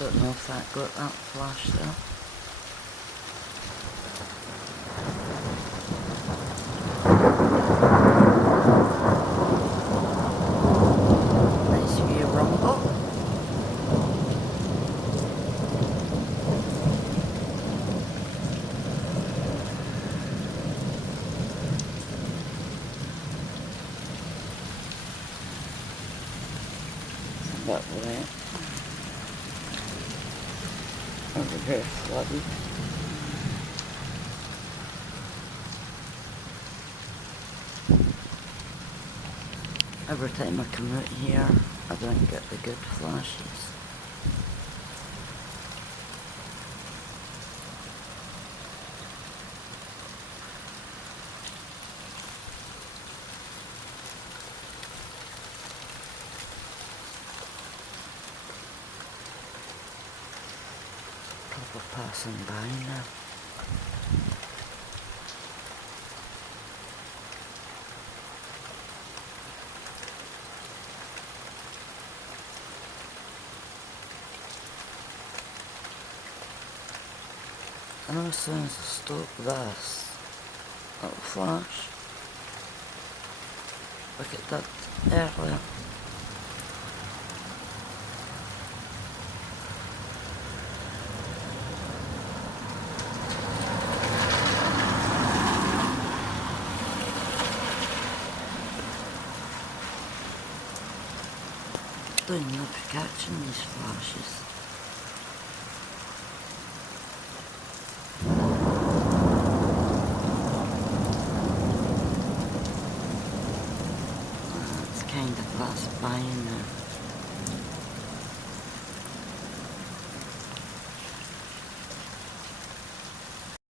Don't know if that got that flash there. Nice view rumble. It's a bit wet. Over here flooded. Every time I come out here, I don't get the good flashes. Couple passing by now. I know as soon as I stop this, it'll flash. Like it did earlier. Don't know if you're catching these flashes. It's kind of passed by now.